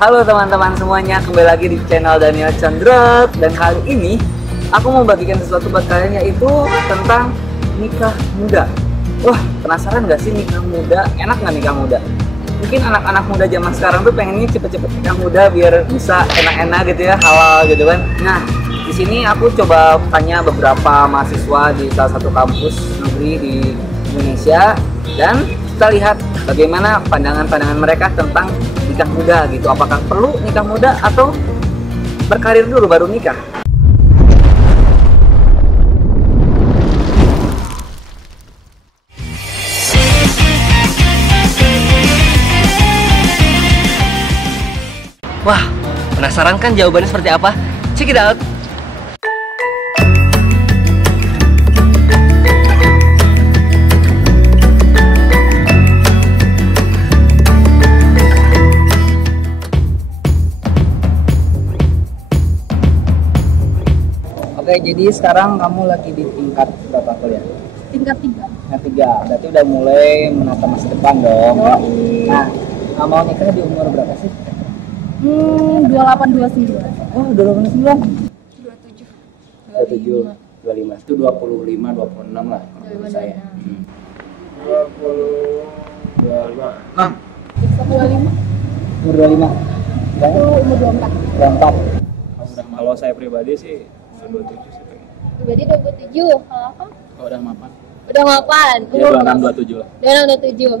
Halo teman-teman semuanya, kembali lagi di channel Daniel Chandra. Dan kali ini aku mau bagikan sesuatu buat kalian, yaitu tentang nikah muda. Wah, penasaran gak sih nikah muda? Enak gak nikah muda? Mungkin anak-anak muda zaman sekarang tuh pengennya cepet-cepet nikah muda biar bisa enak-enak gitu ya, halal gitu kan. Nah, di sini aku coba tanya beberapa mahasiswa di salah satu kampus negeri di Indonesia, dan kita lihat bagaimana pandangan-pandangan mereka tentang nikah muda gitu. Apakah perlu nikah muda atau berkarir dulu baru nikah? Wah, penasaran kan jawabannya seperti apa? Check it out! Oke, jadi sekarang kamu lagi di tingkat berapa kuliah? Tingkat 3. Tingkat 3, berarti udah mulai menata masa depan dong. Nah, mau nikah di umur berapa sih? 28, 29. Oh, 28, 27. 27, 25. Itu 25, 26 lah menurut saya. 26. 25. Umur 25. Itu umur 24. 24. Kalau saya pribadi sih 27 sih pengen. Pribadi 27. Kalau apa? Kalau udah mapan. Udah mapan. Ya 26 27 lah. 26, 27.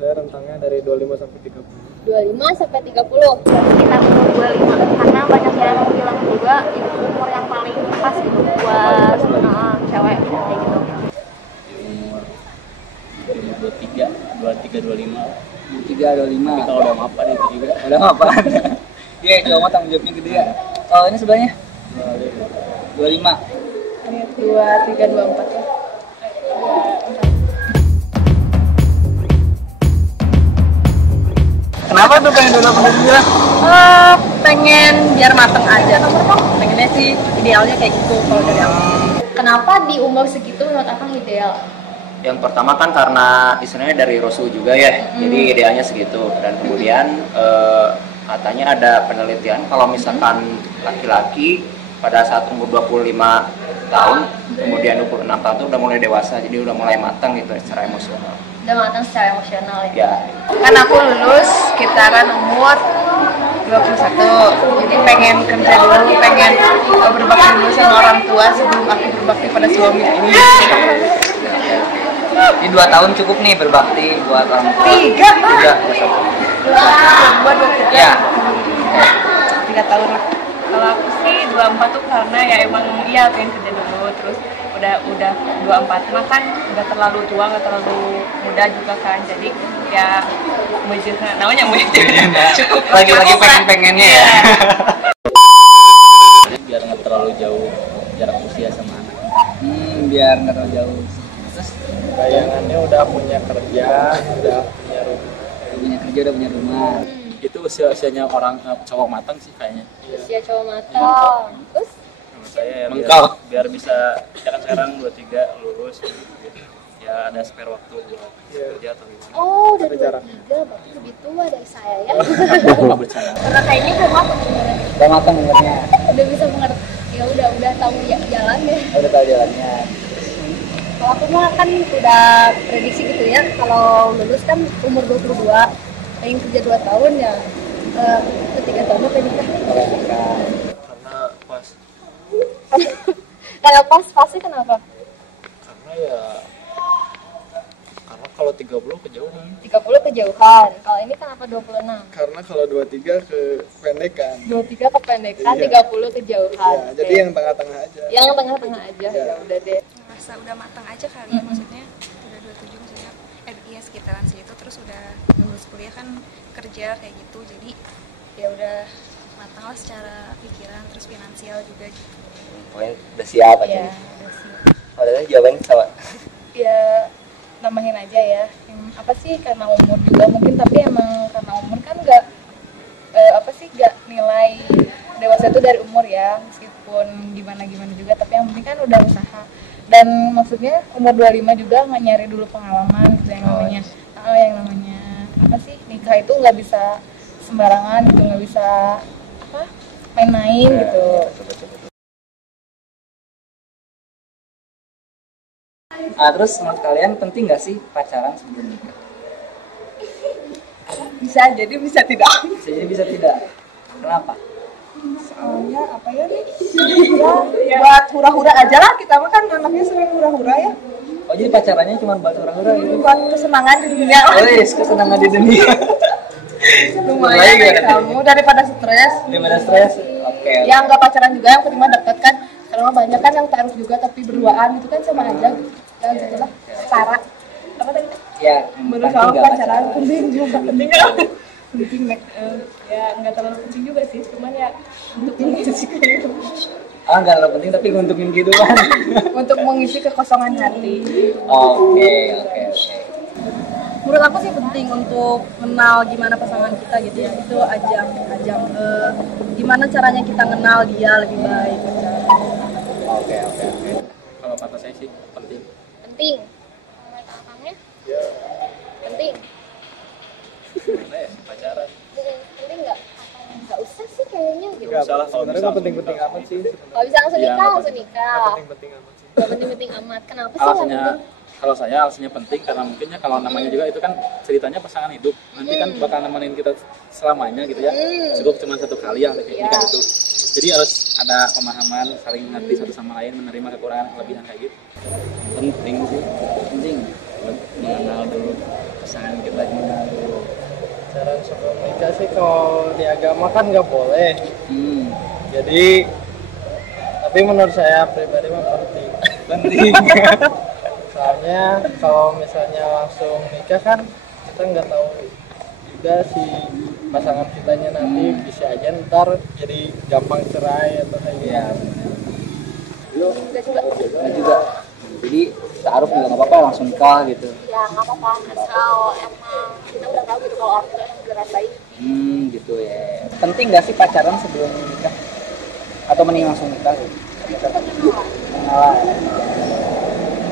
Saya rentangnya dari 25 sampai 30. 25 sampai 30. Sekitar umur 25. Karena banyak yang bilang juga itu umur yang paling pas gitu buat cewek kayak gitu. Di umur 23, 25. 23, 25. Tapi kalau udah mapan itu juga. Udah mapan. Iya, cowok tanggung jawabnya gede ya. Oh, ini sebelahnya? 25. Ini 23, 24 ya. Kenapa tuh pengen 28? Pengen biar mateng aja. Pengennya sih idealnya kayak gitu kalau dari aku. Kenapa di umur segitu menurut Akang ideal? Yang pertama kan karena istilahnya dari Rasul juga ya, jadi idealnya segitu. Dan kemudian katanya ada penelitian kalau misalkan laki-laki pada saat umur 25 tahun, kemudian 26 tahun itu udah mulai dewasa, jadi udah mulai matang gitu secara emosional. Udah matang secara emosional ya? Ya. Kan aku lulus sekitaran umur 21, jadi pengen kerja dulu, pengen berbakti dulu sama orang tua sebelum aku berbakti pada suami. Ini 2 tahun cukup nih berbakti buat orang tua. 3 buat 23 Ya. 3 tahun lah. Kalau aku sih 24 tuh karena ya emang iya pengen kerja dulu, terus udah 24 mah kan nggak terlalu tua, nggak terlalu muda juga kan, jadi ya mujur namanya mujur cukup Lagi-lagi pengen-pengennya ya. Biar nggak terlalu jauh jarak usia sama anak. Biar nggak terlalu jauh. Terus Bayangannya udah punya kerja, udah punya rumah. udah punya kerja, udah punya rumah. Itu usianya orang cowok matang sih kayaknya. usia cowok matang. Terus Menurut saya ya Mengkal. biar bisa, ya kan sekarang 23 lulus gitu. Ya ada spare waktu buat kerja atau gimana. oh udah 23 berarti lebih tua dari saya ya. Nggak bercanda. Karena kayaknya belum apa sebenarnya. Udah matang umurnya. Udah bisa mengerti, ya udah tahu ya jalan deh. Udah tahu jalannya. Kalau aku mah kan udah prediksi gitu ya, kalau lulus kan umur 22, pengen kerja 2 tahun ya, ketiga tahunnya pengen nikah. Oke, nikah. Karena pas, Karena pasti kenapa? karena ya karena kalau 30 kejauhan. 30 kejauhan, kalau ini kenapa 26? Karena kalau 23 kependekan. 23 kependekan, Iya. 30 kejauhan. Ya, jadi yang tengah-tengah aja. yang tengah-tengah aja, Iya. ya udah deh. Merasa udah matang aja kali ya, maksudnya udah 27 maksudnya iya sekitaran segitu, terus udah lulus kuliah kan kerja kayak gitu, jadi ya udah matang lah secara pikiran, terus finansial juga gitu. Pokoknya udah siap aja. Ya, udah sih. Oh, udah jawabannya sama. Ya nambahin aja ya. Apa sih karena umur juga mungkin, tapi emang karena umur kan nggak apa sih nggak nilai dewasa itu dari umur ya, meskipun gimana juga, tapi yang penting kan udah usaha. Dan maksudnya umur 25 juga nggak nyari dulu pengalaman gitu, yang namanya apa sih nikah itu nggak bisa sembarangan gitu, nggak bisa apa main-main gitu. Terus menurut kalian penting nggak sih pacaran sebelum nikah? Bisa jadi bisa tidak. Bisa jadi bisa tidak. Kenapa? Soalnya apa ya nih? Ya buat hura-hura aja lah, kita mah kan anaknya sering hura-hura ya. Oh jadi pacarannya cuma buat hura-hura gitu? Buat kesenangan di dunia. Wes, kesenangan di dunia. Lumayan ya kamu daripada stres. Daripada stres. Oke. Yang nggak pacaran juga yang terima dekat kan. Karena banyak kan yang taruh juga tapi berduaan gitu kan sama aja gitu. Ya gitulah. Setara. Apa tadi? Ya, Menurut soal pacaran penting juga. Penting kan? Penting Ya nggak terlalu penting juga sih, cuman ya untuk mengisi nggak terlalu penting tapi untuk kehidupan. untuk mengisi kekosongan hati. Oke. Menurut aku sih penting untuk kenal gimana pasangan kita gitu ya. Itu ajang gimana caranya kita kenal dia lebih baik. Oke. Kalau kata saya sih penting. penting. Mereka akangnya penting. Gimana ya pacaran? Penting nggak usah sih kayaknya gitu. Enggak, Salah kalau sebenarnya bisa nggak penting-penting langsung amat sih. Kalau bisa langsung Iya, nikah, nggak langsung nikah. Nggak penting-penting amat sih. Gak penting-penting amat. Kenapa sih nggak Alasannya penting? kalau saya alasannya penting karena mungkinnya kalau namanya juga itu kan ceritanya pasangan hidup nanti kan bakal nemenin kita selamanya gitu ya, cukup cuma satu kali ya kayak nikah itu. Jadi harus ada pemahaman, saling ngerti satu sama lain, menerima kekurangan kelebihan kayak gitu. Penting sih, penting mengenal dulu pasangan kita gimana dulu. Cara sebelum nikah sih kalau di agama kan nggak boleh. Jadi, tapi menurut saya pribadi mah penting. Soalnya kalau misalnya langsung nikah kan kita nggak tahu juga si pasangan kitanya nanti bisa aja ntar jadi gampang cerai atau kayak gitu. Nah juga. Jadi taruh juga nggak apa-apa langsung nikah gitu. Ya nggak apa-apa. Asal emang kita udah tahu gitu kalau orang tua yang beneran baik. Gitu ya. Penting nggak sih pacaran sebelum nikah? Atau mending langsung nikah gitu? Kenalan.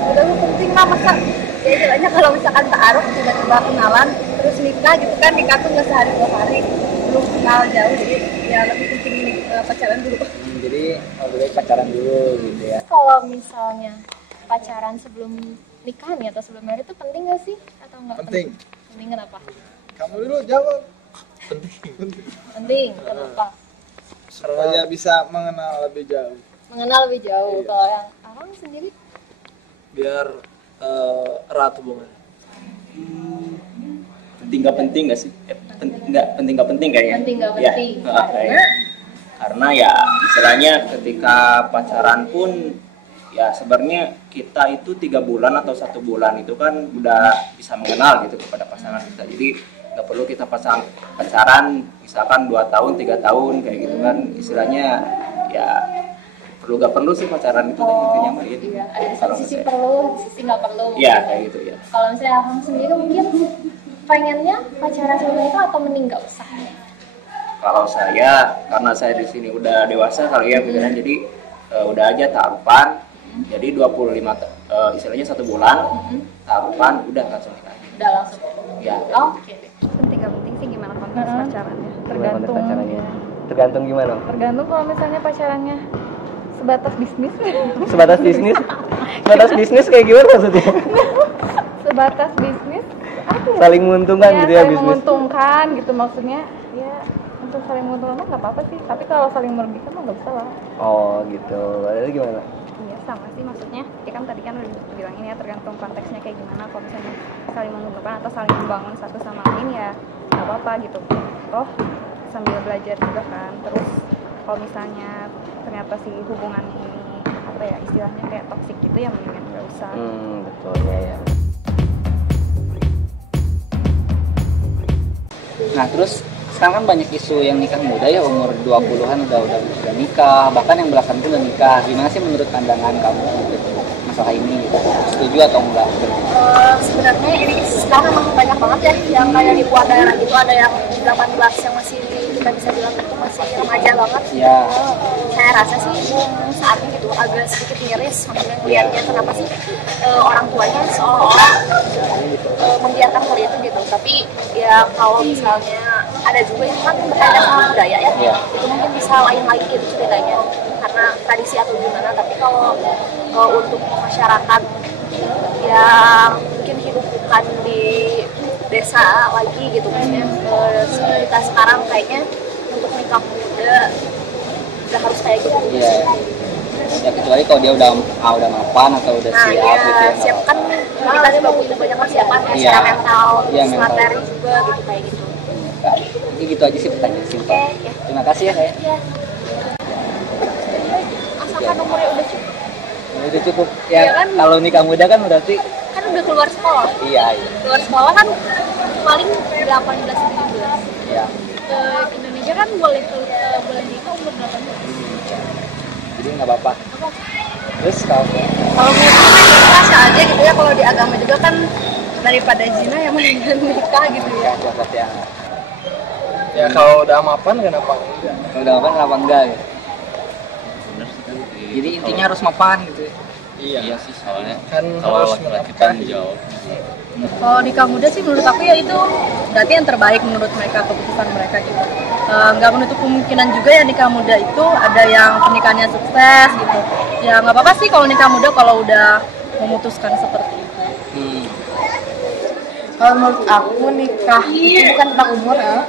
Udah penting lah masa ya istilahnya kalau misalkan taruh tiba-tiba kenalan terus nikah gitu kan, nikah tuh nggak sehari 2 hari belum kenal jauh, jadi ya lebih penting pacaran dulu. Jadi lebih baik pacaran dulu gitu ya. Kalau misalnya pacaran sebelum nikah nih atau sebelum married itu penting nggak sih atau nggak? Penting. Penting kenapa? Kamu dulu jawab. Penting kenapa? Supaya bisa mengenal lebih jauh. Mengenal lebih jauh. Kalau yang orang sendiri Biar erat hubungan. Penting nggak sih? Penting nggak penting kayaknya. penting nggak Ya, penting? kayaknya. Karena ya istilahnya ketika pacaran pun ya sebenarnya kita itu 3 bulan atau 1 bulan itu kan udah bisa mengenal gitu kepada pasangan kita. Jadi nggak perlu kita pacaran misalkan 2 tahun 3 tahun kayak gitu kan, istilahnya ya nggak perlu sih pacaran itu intinya mah gitu. Iya, ada di satu sisi perlu, di sisi nggak perlu. Iya kayak gitu ya. Kalau misalnya orang sendiri mungkin pengennya pacaran sebelum nikah atau mending nggak usah? Kalau saya karena saya di sini udah dewasa kali ya pikiran, jadi udah aja taruhan. Jadi istilahnya 1 bulan taruhan udah langsung nikah. Udah langsung. Ya. Oke. Penting gak penting sih gimana konteks pacarannya? Tergantung. Tergantung gimana? Tergantung kalau misalnya pacarannya sebatas bisnis. Sebatas bisnis? Sebatas bisnis kayak gimana maksudnya? Sebatas bisnis. Apa ya? Saling menguntungkan gitu ya saling bisnis? menguntungkan gitu maksudnya. Ya untuk saling menguntungkan nggak apa-apa sih. Tapi kalau saling merugikan mah nggak bisa lah. Oh gitu, lalu gimana? Iya sama sih maksudnya. Ya kan tadi kan udah bilang ini ya tergantung konteksnya kayak gimana. Kalau misalnya saling menguntungkan atau saling membangun satu sama lain ya nggak apa-apa gitu. Toh sambil belajar juga kan. Terus kalau misalnya ternyata si hubungannya ini apa ya istilahnya kayak toksik gitu ya mendingan nggak usah. Betul ya. Nah terus sekarang kan banyak isu yang nikah muda ya, umur 20-an udah nikah, bahkan yang belasan pun udah nikah. Gimana sih menurut pandangan kamu gitu, masalah ini gitu? Setuju atau enggak? Sebenarnya ini sekarang memang banyak banget ya yang kayak di luar daerah gitu, ada yang 18 yang masih kita bisa bilang itu masih remaja banget. Ya. Saya rasa sih saat ini gitu agak sedikit miris maksudnya melihatnya, kenapa sih orang tuanya seolah-olah membiarkan hal itu gitu. Tapi ya kalau misalnya ada juga yang kan berkaitan sama budaya ya. Itu mungkin bisa lain lagi gitu ceritanya karena tradisi atau gimana. Tapi kalau untuk masyarakat yang mungkin hidup bukan di desa lagi gitu maksudnya kita sekarang kayaknya untuk nikah muda udah harus kayak gitu. Ya kecuali kalau dia udah mapan atau udah siap gitu ya. Siap kan kita juga butuh banyak persiapan ya, secara mental, materi juga gitu kayak gitu. Jadi gitu aja sih pertanyaan simpel. Ya. Terima kasih ya kayak. Asalkan umurnya udah cukup. Udah cukup. Ya kan? Kalau nikah muda kan berarti Kan udah keluar sekolah. Iya. Keluar sekolah kan paling 18-19. Iya. Ke Indonesia kan boleh nikah umur 18. Jadi nggak apa-apa. Terus kalau menurut aku rasa aja gitu ya, kalau di agama juga kan daripada zina yang mendingan nikah gitu ya. Coklat ya. Ya kalau udah mapan kenapa enggak? Kalau udah mapan kenapa enggak ya? Jadi intinya harus mapan gitu ya. Iya sih, soalnya Kan kalau harus laki-laki kan jauh. Kalau nikah muda sih menurut aku ya itu berarti yang terbaik menurut mereka, keputusan mereka gitu. Nggak menutup kemungkinan juga ya nikah muda itu ada yang pernikahannya sukses gitu. Ya nggak apa-apa sih kalau nikah muda kalau udah memutuskan seperti itu. Kalau menurut aku nikah itu bukan tentang umur ya.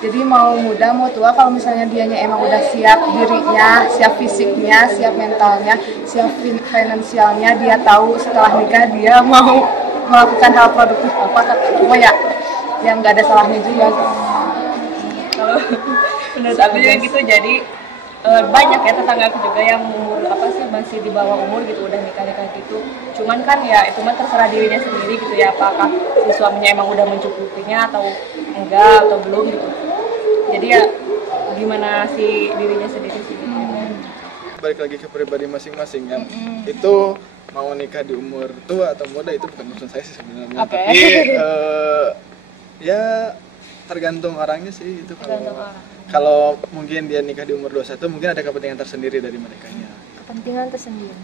Jadi mau muda mau tua, kalau misalnya dianya emang udah siap dirinya, siap fisiknya, siap mentalnya, siap finansialnya, dia tahu setelah nikah dia mau melakukan hal produktif apa, kata ya yang nggak ada salahnya juga. Kalau menurut aku juga gitu, jadi banyak ya tetangga aku juga yang umur masih di bawah umur gitu udah nikah gitu. Cuman kan ya itu mah terserah dirinya sendiri gitu ya, apakah si suaminya emang udah mencukupinya atau enggak atau belum gitu. Jadi ya gimana si dirinya sendiri sih. Balik lagi ke pribadi masing-masing ya. Itu mau nikah di umur tua atau muda itu bukan urusan saya sih sebenarnya. Tapi ya tergantung orangnya sih itu. Kalau mungkin dia nikah di umur 21 mungkin ada kepentingan tersendiri dari merekanya. Kepentingan tersendiri.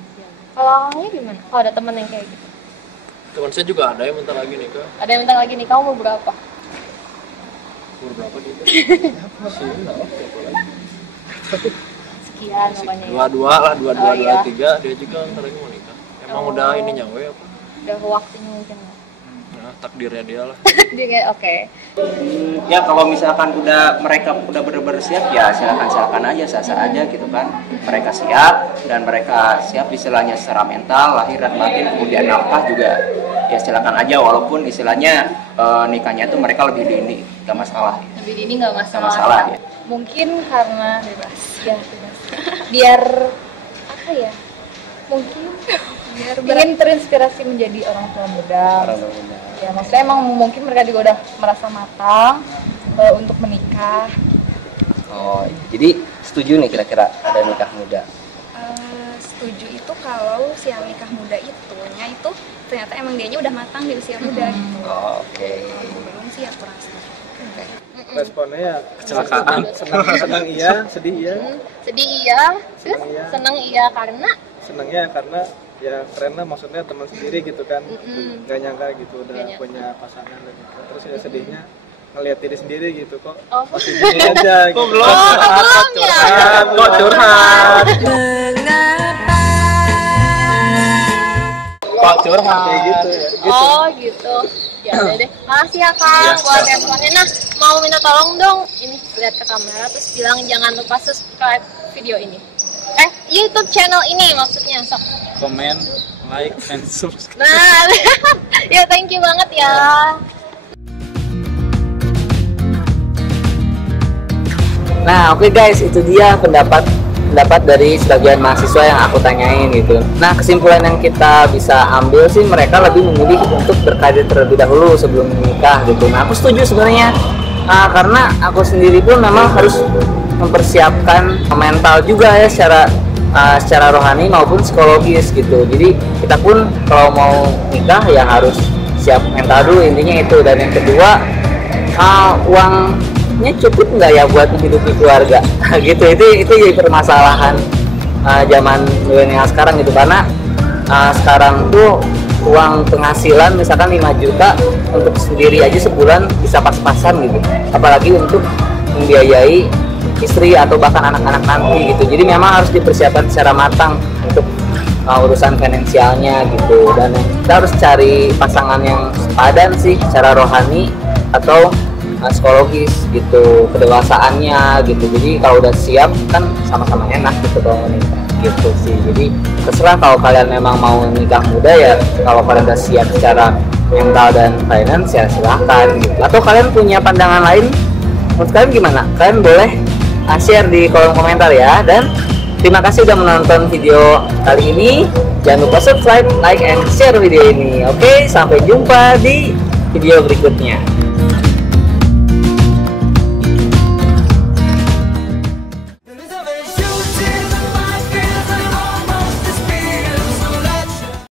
Kalau orangnya gimana? Oh, ada teman yang kayak gitu. Teman saya juga ada yang bentar lagi nikah. Ada yang bentar lagi nikah umur berapa? Umur berapa dia? Sekian namanya. Dua tiga dia juga bentar lagi mau nikah. Emang udah ininya we apa? Udah waktunya mungkin. Nah, takdirnya dia lah. Dia kayak oke. Ya kalau misalkan mereka udah benar-benar siap ya silakan aja, sah-sah aja gitu kan. Mereka siap dan mereka siap istilahnya secara mental, lahir dan batin, kemudian nafkah juga ya silakan aja, walaupun istilahnya nikahnya itu mereka lebih dini, nggak masalah. Lebih dini nggak masalah. Masalah ya. Mungkin karena bebas. Biar apa ya? Mungkin ingin terinspirasi menjadi orang tua muda. Ya maksudnya emang mungkin mereka juga udah merasa matang untuk menikah. Oh, jadi setuju nih kira-kira ada nikah muda? Setuju itu kalau si yang nikah muda itunya itu ternyata emang dianya udah matang di usia muda gitu. Oh, oke. Belum sih aku rasa. Responnya ya Kecelakaan. senang iya, sedih iya. Sedih iya, senang iya Senangnya karena ya karena maksudnya teman sendiri gitu kan, nggak nyangka gitu udah punya pasangan gitu. Terus ya sedihnya ngelihat diri sendiri gitu kok masih gini aja gitu. Kok curhat kayak gitu ya gitu. Oh gitu. Ya udah deh. Makasih ya Kak buat responnya. Nah, mau minta tolong dong ini lihat ke kamera terus bilang jangan lupa subscribe video ini. YouTube channel ini maksudnya. Sok. Komen, like, and subscribe. Nah, ya thank you banget ya. Nah, oke guys, itu dia pendapat dari sebagian mahasiswa yang aku tanyain gitu. Nah, kesimpulan yang kita bisa ambil sih mereka lebih memilih untuk berkarir terlebih dahulu sebelum menikah gitu. Nah, aku setuju sebenarnya karena aku sendiri pun memang harus mempersiapkan mental juga ya secara rohani maupun psikologis gitu. Jadi kita pun kalau mau nikah ya harus siap mental dulu, intinya itu. Dan yang kedua, uangnya cukup nggak ya buat menghidupi keluarga gitu. Itu jadi permasalahan zaman milenial sekarang gitu, karena sekarang tuh uang penghasilan misalkan 5 juta untuk sendiri aja sebulan bisa pas-pasan gitu, apalagi untuk membiayai istri atau bahkan anak-anak nanti gitu. Jadi memang harus dipersiapkan secara matang untuk urusan finansialnya gitu, dan kita harus cari pasangan yang sepadan sih secara rohani atau psikologis gitu, kedewasaannya gitu. Jadi kalau udah siap kan sama-sama enak gitu kalau menikah gitu sih. Jadi terserah kalau kalian memang mau nikah muda ya, kalau kalian udah siap secara mental dan finance ya silahkan gitu. Atau kalian punya pandangan lain, menurut kalian gimana? Kalian boleh share di kolom komentar ya. Dan terima kasih udah menonton video kali ini. Jangan lupa subscribe, like, and share video ini. Oke, sampai jumpa di video berikutnya.